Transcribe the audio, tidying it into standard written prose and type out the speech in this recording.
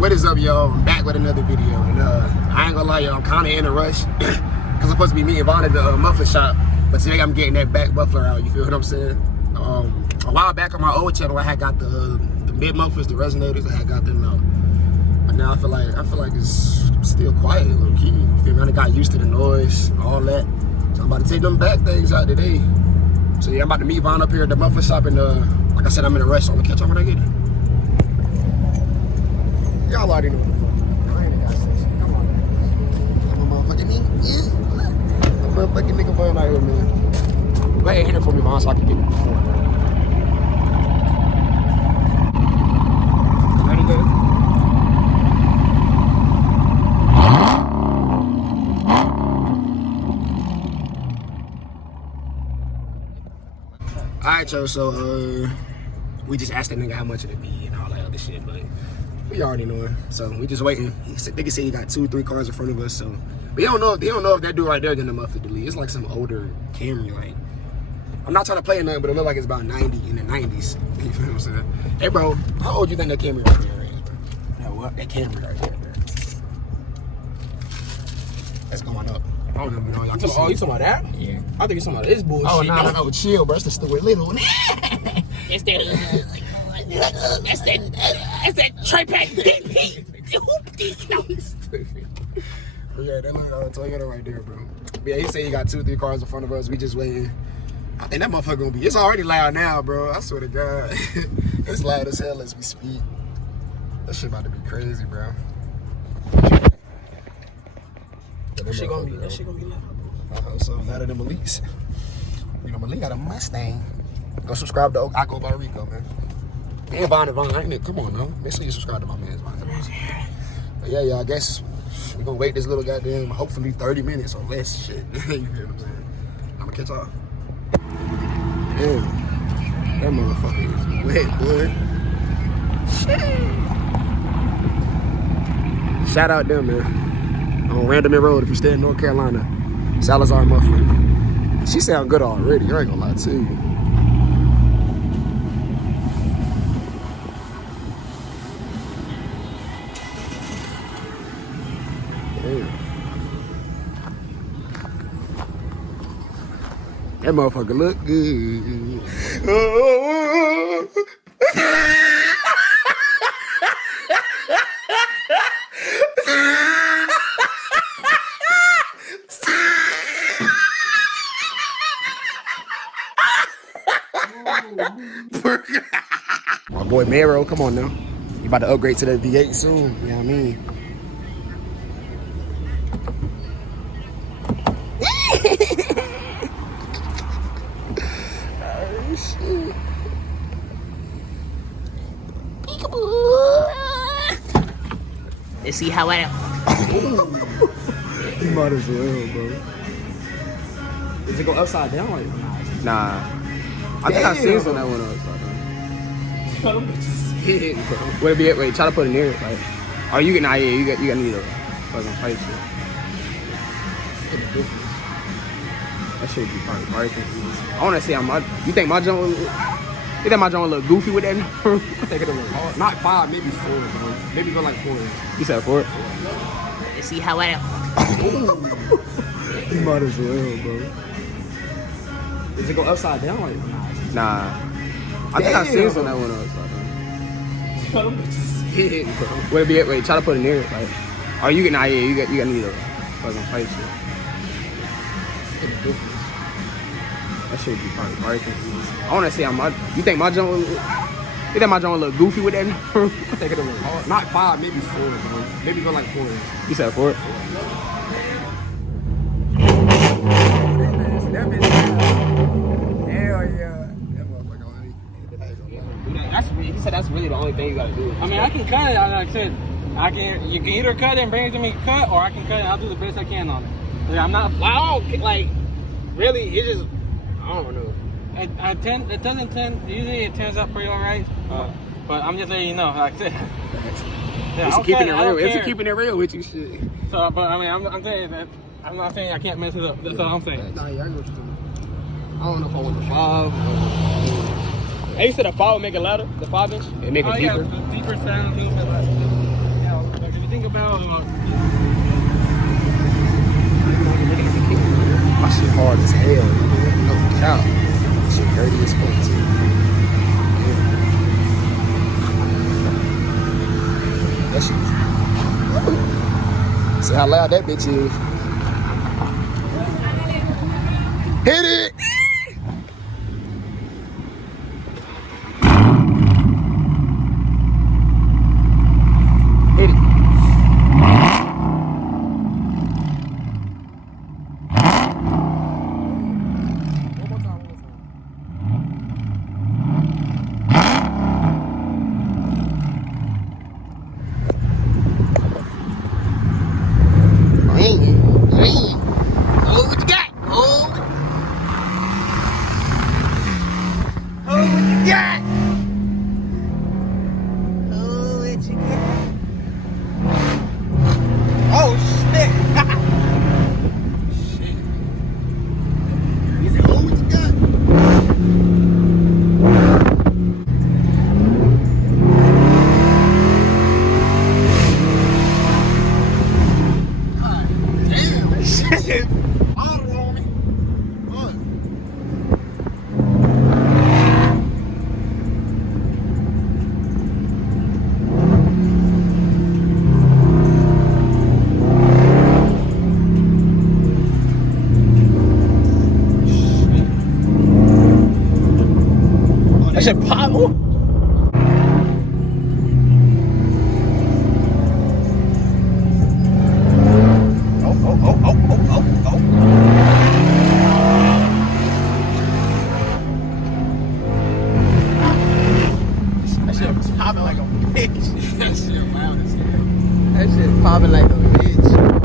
What is up, y'all? I'm back with another video, and I ain't gonna lie, y'all, I'm kind of in a rush because I'm supposed to be meeting Vaughn at the muffler shop, but today I'm getting that back muffler out. You feel what I'm saying? A while back on my old channel, I had got the mid mufflers, the resonators. I had got them out, but now I feel like it's still quiet, low key. You feel me? I got used to the noise, all that. So I'm about to take them back things out today. So yeah, I'm about to meet Vaughn up here at the muffler shop, and like I said, I'm in a rush, so I'm gonna catch up when I get there. Y'all already know what the fuck. I ain't a gas station. Come on, man. I'm a motherfucking nigga. I'm a motherfucking nigga Vaughn out here, man. Go ahead and hit it for me, Vaughn, so I can get it before. Ready, good? Alright, yo, so we just asked that nigga how much it'd be and all that other shit, but we already know it. So we just waiting. Nigga said he got 2-3 cars in front of us, so but he don't know if that dude right there getting the muffler delete. It's like some older Camry, like I'm not trying to play nothing, but it look like it's about 90 in the 90s. You feel what I'm saying? Hey bro, how old you think that Camry right there is, bro? That what? That Camry right there, bro. That's going up. I don't know, y'all. You talking about that? Yeah. I think you're talking about this bullshit. Oh, no, chill, bro. It's the stupid little one. It's that, that's that Tripack DP. Yeah, that look Toyota right there, bro. But yeah, he said he got 2-3 cars in front of us. We just waiting. I think that motherfucker gonna be. It's already loud now, bro. I swear to God, it's loud as hell as we speak. That shit about to be crazy, bro. That shit gonna be loud. So louder than Malik's. You know, Malik got a Mustang. Go subscribe to I Go by Rico, man. And VonDaVon. Come on, man. Make sure you subscribe to my man's VonDaVon. But yeah, I guess we're gonna wait this little goddamn, hopefully 30 minutes or less shit. You feel what I'm saying? I'm gonna catch y'all. Damn. That motherfucker is wet, boy. Shit. Shout out them, man. On Randomman Road if you stay in North Carolina. Salazar Muffler. She sound good already, I ain't gonna lie to you. Damn. That motherfucker look good. Oh. My boy Mero, come on now. You about to upgrade to that V8 soon, you know what I mean? Oh, shit. Let's see how I You might as well, bro. Does it go upside down? Like, nah. I think I seen some that one upside down. Wait, try to put it near it. Like, oh, you get, nah, yeah, you got need a fucking pipe shit. That should be probably right. I want to see how much. You think my joint look goofy with that? I think it'll look hard. Not 5, maybe 4, bro. Maybe go like 4. You said 4? Let's see how I You might as well, bro. Does it go upside down? Like, nah. I think I seen some that one upside down. Wait, try to put it near it. Like, oh, you get, nah, yeah, you got need a fucking pipe shit. That should be probably right. I want to see how much. You think my joint look goofy with that? I think it'll look hard. Not 5, maybe 4, bro. Maybe go like 4. You said 4? He said that's really the only thing you gotta do. I mean, I can cut it. Like I said, you can either cut it and bring it to me cut, or I can cut it. I'll do the best I can on it. I'm not. Like, really, it just. I don't know. It doesn't tend. Usually, it turns out pretty alright. But I'm just letting you know. Like I said. It's keeping it real. It's keeping it real with you, shit. So, but I mean, I'm saying that. I'm not saying I can't mess it up. That's all I'm saying. Nah, yeah, I know what you're saying. I don't know if I want the 5. Hey, you said the 5 would make it louder? The 5-inch? It make it deeper? Yeah, deeper sound too. But like, yeah, if you think about My shit hard as hell, nigga. No doubt. Shit dirty as fuck too. Yeah. That shit. See how loud that bitch is. Hit it! Hit it. That shit pop. Ooh. Oh. That shit was popping like a bitch. That shit loud as hell. That shit popping like a bitch.